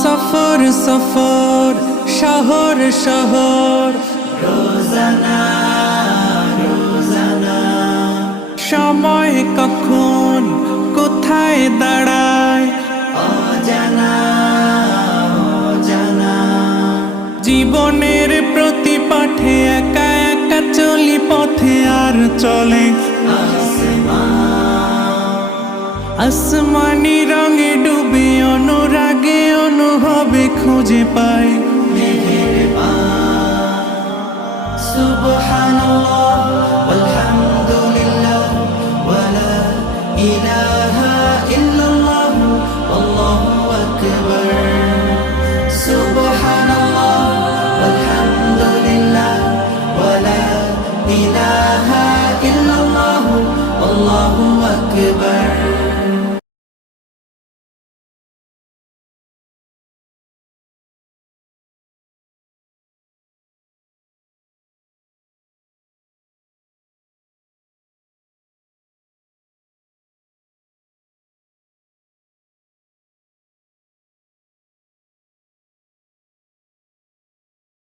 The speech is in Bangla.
সফর সফর শহর শহর রোজানা রোজানা সময় কখন কোথায় দাঁড়ায় অজানা অজানা জীবনের প্রতি পাঠে একা একা চলি পথে আর চলে আসমানি রঙে ডুবে অনুরাগে অনুভবে খুঁজে পাই সুবহানাল্লাহ